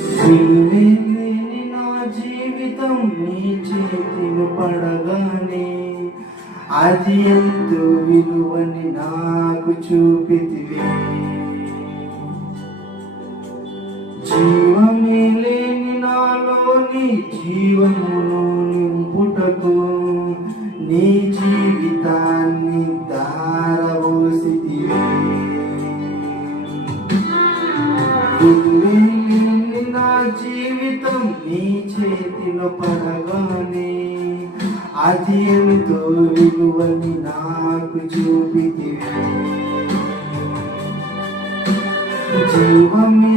విలువేలేని నా జీవితం నీ చేతిలో పడగానే అది ఎంతో విలువని నాకు చూపితివే. జీవమే లేని నాలోని జీవమును నింపుటకు నీ జీవితాన్ని ధారపోసితివే. విలువేలేని నా జీవితం నీ చేతిలో పడగానే అది ఎంతో విలువని నాకు చూపితివే. జీవమే